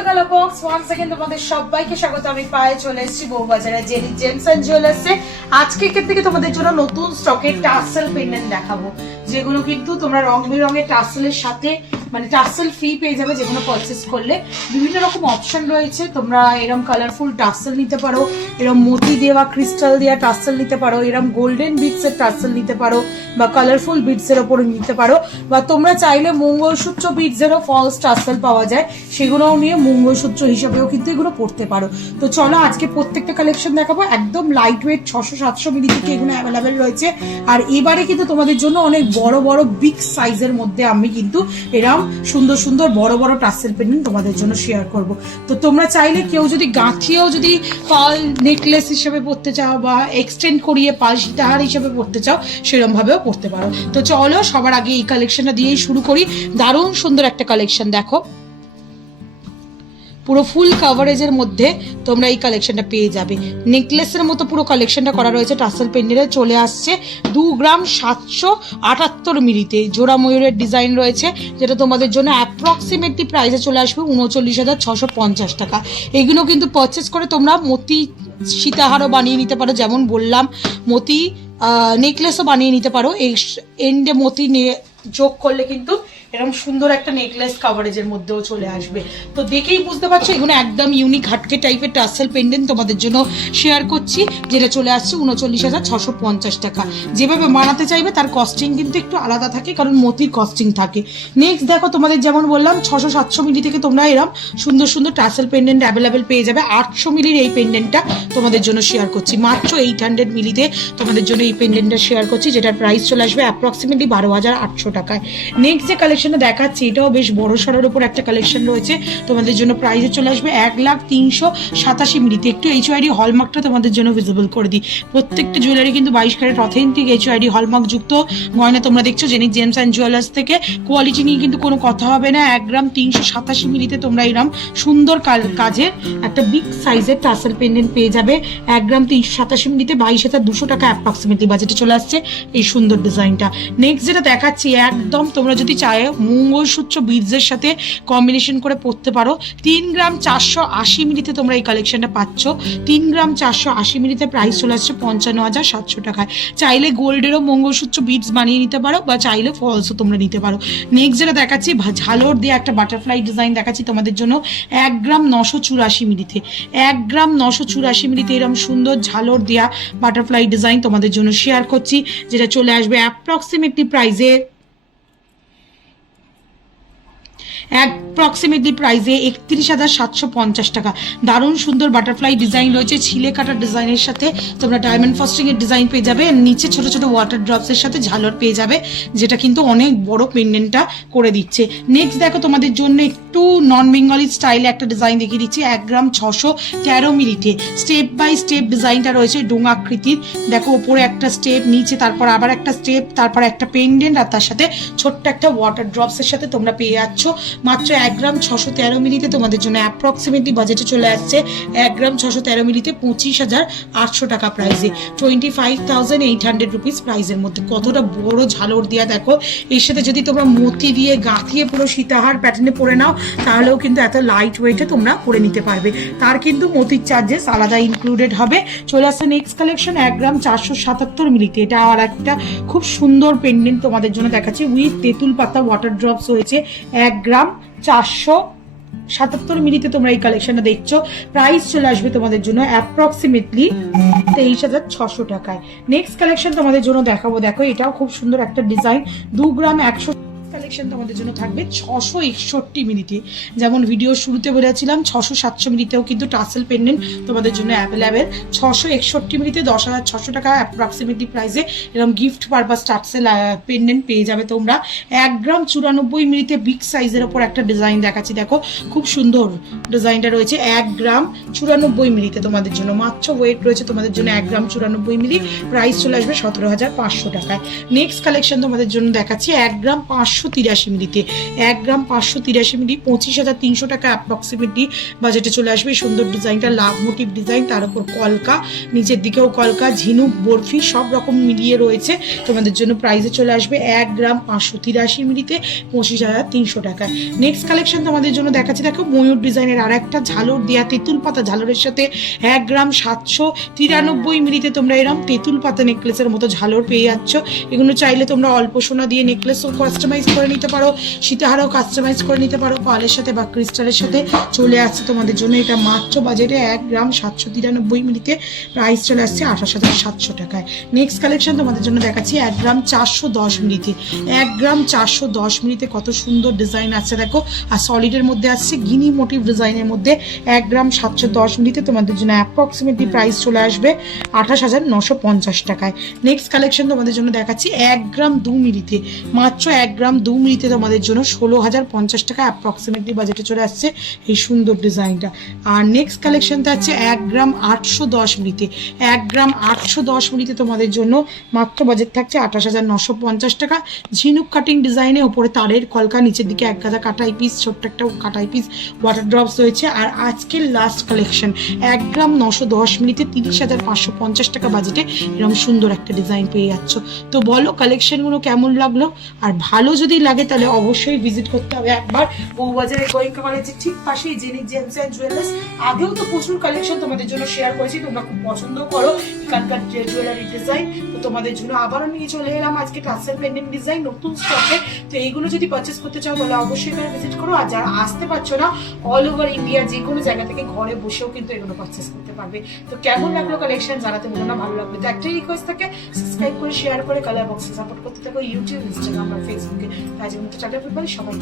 The colour box once again তোমাদের সবাইকে স্বাগত। আমি পায়ে চলে এসেছি বউবাজারে জেরি জেমস এন্ড জুয়েলার্সে। আজকে এখান থেকে তোমাদের জন্য নতুন স্টকের টাসেল পেন্ডেন্ট দেখাবো, যেগুলো কিন্তু তোমরা রং বেরঙের টাসেলের সাথে মানে টাসেল ফ্রি পেয়ে যাবে যেগুলো পারচেস করলে। বিভিন্ন রকম অপশন রয়েছে, তোমরা এরকম কালারফুল টাসেল নিতে পারো, এরকম মতি দেওয়া ক্রিস্টাল দেওয়া টাসেল নিতে পারো, এরকম গোল্ডেন বিটস এর টাসেল নিতে পারো, বা কালারফুল বিটস এর উপরে নিতে পারো, বা তোমরা চাইলে মঙ্গলসূত্র বিটস এরও ফলস টাসেল পাওয়া যায়, সেগুলোও নিয়ে মঙ্গলসূত্র হিসাবেও কিন্তু এগুলো পড়তে পারো। তো চলো আজকে প্রত্যেকটা কালেকশন দেখাবো। একদম লাইট ওয়েট 600-700 মিলি থেকে এগুলো অ্যাভেলেবেল রয়েছে। আর এবারে কিন্তু তোমাদের জন্য অনেক বড় বড় বিগ সাইজের মধ্যে আমি কিন্তু এরকম সুন্দর সুন্দর বড় বড় টাসেল পেন্ডেন্ট তোমাদের জন্য শেয়ার করব। তো তোমরা চাইলে কেউ যদি গাঁথিয়েও যদি পাল নেকলেস হিসেবে পড়তে চাও বা এক্সটেন্ড করিয়ে পাল সীতাহার হিসেবে পড়তে চাও, সেরকম ভাবেও পড়তে পারো। তো চলো সবার আগে এই কালেকশনটা দিয়েই শুরু করি। দারুণ সুন্দর একটা কালেকশন দেখো, পুরো ফুল কাভারেজের মধ্যে তোমরা এই কালেকশনটা পেয়ে যাবে। নেকলেসের মতো পুরো কালেকশনটা করা রয়েছে। টাসেল পেন্ডেন্টে চলে আসছে 2 গ্রাম 778 মিলিতে। জোড়া ময়ূরের ডিজাইন রয়েছে, যেটা তোমাদের জন্য অ্যাপ্রক্সিমেটলি প্রাইসে চলে আসবে 39,650 টাকা। এগুলো কিন্তু পারচেস করে তোমরা মতি সীতাহারও বানিয়ে নিতে পারো, যেমন বললাম মতি নেকলেসও বানিয়ে নিতে পারো। এন্ডে মতি যোগ করলে কিন্তু এরকম সুন্দর একটা নেকলেস কাভারেজের মধ্যেও চলে আসবে। তো দেখেই বুঝতে পারছো এগুলো একদম ইউনিক হাটকে টাইপের টাসেল পেন্ডেন্ট তোমাদের জন্য শেয়ার করছি, যেটা চলে আসছে 39,650 টাকা। যেভাবে বানাতে চাইবে তার কস্টিং কিন্তু একটু আলাদা থাকে, কারণ মতির কস্টিং থাকে। নেক্সট দেখো, তোমাদের যেমন বললাম 600-700 মিলি থেকে তোমরা এরকম সুন্দর সুন্দর টাসেল পেন্ডেন্ট অ্যাভেলেবেল পেয়ে যাবে। 800 মিলির এই পেন্ডেন্টটা তোমাদের জন্য শেয়ার করছি, মাত্র 800 মিলিতে তোমাদের জন্য এই পেন্ডেন্টটা শেয়ার করছি, যেটার প্রাইস চলে আসবে অ্যাপ্রক্সিমেটলি 12,800 টাকায়। নেক্সট যে কালেকশনটা দেখাচ্ছি এটাও বেশ বড় সড়োর উপর একটা কালেকশন রয়েছে, তোমাদের জন্য প্রাইসে চলে আসবে 1,387 মিলিতে। একটু HYD হলমার্কটা তোমাদের জন্য ভিজিবল করে দিই। প্রত্যেকটা জুয়েলারি কিন্তু 22 ক্যারেট অথেন্টিক HYD হলমার্ক যুক্ত গয়না তোমরা দেখছো জেনি জেমস অ্যান্ড জুয়েলার্স থেকে। কোয়ালিটি নিয়ে কিন্তু কোনো কথা হবে না। 1 গ্রাম 387 মিলিতে তোমরা এরকম সুন্দর কাজের একটা বিগ সাইজের টাসেল পেন্ডেন্ট পেয়ে যাবে। 1 গ্রাম 387 মিলিতে 22,200 টাকা অ্যাপ্রক্সিমেটলি বাজেটে চলে আসছে এই সুন্দর ডিজাইনটা। নেক্সট যেটা দেখাচ্ছি, একদম তোমরা যদি চায় মঙ্গলসূত্র বিডসের সাথে কম্বিনেশন করে পড়তে পারো। 3 গ্রাম 480 মিলিতে তোমরা এই কালেকশনটা পাচ্ছ। 3 গ্রাম 480 মিলিতে প্রাইস চলে আসছে 55,700 টাকায়। চাইলে গোল্ডেরও মঙ্গলসূত্র বিডস বানিয়ে নিতে পারো, বা চাইলে ফলসও তোমরা নিতে পারো। নেক্সট যেটা দেখাচ্ছি, ঝালর দিয়ে একটা বাটারফ্লাই ডিজাইন দেখাচ্ছি তোমাদের জন্য 1 গ্রাম 984 মিলিতে। 1 গ্রাম 984 মিলিতে এরকম সুন্দর ঝালর দেওয়া বাটারফ্লাই ডিজাইন তোমাদের জন্য শেয়ার করছি, যেটা চলে আসবে অ্যাপ্রক্সিমেটলি প্রাইসে 31,750 টাকা। দারুণ সুন্দর বাটারফ্লাই ডিজাইন রয়েছে, ছিলে কাটার ডিজাইনের সাথে তোমরা ডায়মন্ড ফস্টিং এর ডিজাইন পেয়ে যাবে। নিচে ছোট ছোট ওয়াটার ড্রপস এর সাথে ঝালর পেয়ে যাবে, যেটা কিন্তু অনেক বড় পেন্ডেন্টটা করে দিচ্ছে। নেক্সট দেখো, তোমাদের জন্য একটু নন বেঙ্গলি স্টাইলে একটা ডিজাইন দেখিয়ে দিচ্ছি। 1 গ্রাম 613 মিলিতে স্টেপ বাই স্টেপ ডিজাইনটা রয়েছে ডোঙা আকৃতির। দেখো ওপরে একটা স্টেপ, নিচে তারপর আবার একটা স্টেপ, তারপর একটা পেন্ডেন্ট, আর তার সাথে ছোট্ট একটা ওয়াটার ড্রপস এর সাথে তোমরা পেয়ে যাচ্ছ। মাত্র 1 গ্রাম 613 মিলিতে তোমাদের জন্য অ্যাপ্রক্সিমেটলি বাজেটে চলে আসছে 1 গ্রাম 613 মিলিতে 25,800 টাকা প্রাইসে, 25,800 রুপিস প্রাইসের মধ্যে। কতটা বড় ঝালর দিয়া দেখো। এর সাথে যদি তোমরা মতি দিয়ে গাঁথিয়ে পুরো সীতাহার প্যাটার্নে পরে নাও, তাহলেও কিন্তু এত লাইট ওয়েটে তোমরা পরে নিতে পারবে। তার কিন্তু মতির চার্জেস আলাদা ইনক্লুডেড হবে। চলে আসছে নেক্সট কালেকশন 1 গ্রাম 477 মিলিতে। এটা আর একটা খুব সুন্দর পেন্ডেন্ট তোমাদের জন্য দেখাচ্ছি, উইথ তেঁতুল পাতা ওয়াটার ড্রপস হয়েছে। 1 গ্রাম 477 মিলিতে তোমরা এই কালেকশনটা দেখছো। প্রাইস চলে আসবে তোমাদের জন্য অ্যাপ্রক্সিমেটলি 23,600 টাকায়। নেক্সট কালেকশন তোমাদের জন্য দেখাবো, দেখো এটাও খুব সুন্দর একটা ডিজাইন। 2 গ্রাম 100 কালেকশন তোমাদের জন্য থাকবে 661 মিলিতে। যেমন ভিডিও শুরুতে বলেছিলাম 600-700 মিলিতেও কিন্তু টাসেল পেন্ডেন্ট তোমাদের জন্য অ্যাভেলেবেল। 661 মিলিতে 10,600 টাকা অ্যাপ্রক্সিমেটলি প্রাইসে এরকম গিফট পারপাস টাসেল পেন্ডেন্ট পেয়ে যাবে তোমরা। 1 গ্রাম 94 মিলিতে বিগ সাইজের ওপর একটা ডিজাইন দেখাচ্ছি, দেখো খুব সুন্দর ডিজাইনটা রয়েছে। 1 গ্রাম 94 মিলিতে তোমাদের জন্য, মাত্র ওয়েট রয়েছে তোমাদের জন্য 1 গ্রাম 94 মিলি। প্রাইস চলে আসবে 17,500 টাকায়। নেক্সট কালেকশন তোমাদের জন্য দেখাচ্ছি 1 গ্রাম 500 583 মিলিতে, 1 গ্রাম 583 মিলি 25,300 টাকা অ্যাপ্রক্সিমেটলি বাজেটে চলে আসবে। সুন্দর ডিজাইনটা লাভ মোটিভ ডিজাইন, তার উপর কলকা, নিচের দিকেও কলকা, ঝিনুক, বরফি সব রকম মিলিয়ে রয়েছে। তোমাদের জন্য প্রাইসে চলে আসবে 1 গ্রাম 583 মিলিতে 25,300 টাকায়। নেক্সট কালেকশন তোমাদের জন্য দেখাচ্ছি, দেখো ময়ূর ডিজাইনের আর একটা ঝালর দেওয়া তেঁতুল পাতা ঝালরের সাথে 1 গ্রাম 793 মিলিতে তোমরা এরকম তেঁতুল পাতা নেকলেসের মতো ঝালর পেয়ে যাচ্ছ। এগুলো চাইলে তোমরা অল্প সোনা দিয়ে নেকলেসও কাস্টমাইজ করে নিতে পারো, সীতাহারও কাস্টমাইজ করে নিতে পারো, পালের সাথে বা ক্রিস্টালের সাথে চলে আসছে তোমাদের জন্য। এটা মাত্র বাজেটে 1 গ্রাম 793 মিলিতে, প্রাইস চলে আসছে 28,700 টাকায়। নেক্সট কালেকশন তোমাদের জন্য দেখাচ্ছি 1 গ্রাম 410 মিলিতে। 1 গ্রাম 410 মিলিতে কত সুন্দর ডিজাইন আছে দেখো, আর সলিডের মধ্যে আসছে গিনি মোটিভ ডিজাইনের মধ্যে 1 গ্রাম 710 মিলিতে তোমাদের জন্য অ্যাপ্রক্সিমেটলি প্রাইস চলে আসবে 28,950 টাকায়। নেক্সট কালেকশন তোমাদের জন্য দেখাচ্ছি 1 গ্রাম 2 মিলিতে, মাত্র 1 গ্রাম 2 মিলিতে তোমাদের জন্য 16,050 টাকা অ্যাপ্রক্সিমেটলি বাজেটে চলে আসছে এই সুন্দর ডিজাইনটা। আর নেক্সট কালেকশনটা হচ্ছে 1 গ্রাম 810 মিলিতে। 1 গ্রাম 810 মিলিতে তোমাদের জন্য মাত্র বাজেট থাকছে 28,950 টাকা। ঝিনুক কাটিং ডিজাইনে ওপরে তারের কলকা, নিচের দিকে এক গাদা কাটাই পিস, ছোট্ট একটা কাটাই পিস ওয়াটার ড্রপস রয়েছে। আর আজকের লাস্ট কালেকশন 1 গ্রাম 910 মিলিতে 30,550 টাকা বাজেটে এরকম সুন্দর একটা ডিজাইন পেয়ে যাচ্ছ। তো বলো কালেকশনগুলো কেমন লাগলো, আর ভালো যদি লাগে তাহলে অবশ্যই ভিজিট করতে হবে একবার বউবাজারের গোয়েঙ্কা কলেজের ঠিক পাশেই জেনি জেমস অ্যান্ড জুয়েলার্স। আগেও তো প্রচুর কালেকশন তোমাদের জন্য শেয়ার করেছি, তোমরা খুব পছন্দ করো এখানকার জুয়েলারি ডিজাইন। তো তোমাদের জন্য আবারও নিয়ে চলে এলাম আজকে টাসেল পেন্ডেন্ট ডিজাইন নতুন স্টকে। তো এইগুলো যদি পারচেস করতে চাও তাহলে অবশ্যই এখানে ভিজিট করো। আর যারা আসতে পারছো না, অল ওভার ইন্ডিয়া যে কোনো জায়গা থেকে ঘরে বসেও কিন্তু এগুলো পারচেস করতে পারবে। তো কেমন লাগলো কালেকশন জানাতে বলো না, ভালো লাগবে তো একটাই রিকোয়েস্ট থাকে, সাবস্ক্রাইব করে শেয়ার করে কালার বক্সে সাপোর্ট করতে থাকো, ইউটিউব, ইনস্টাগ্রাম আর ফেসবুকে। তাই জন্য তো টাটা, সবাই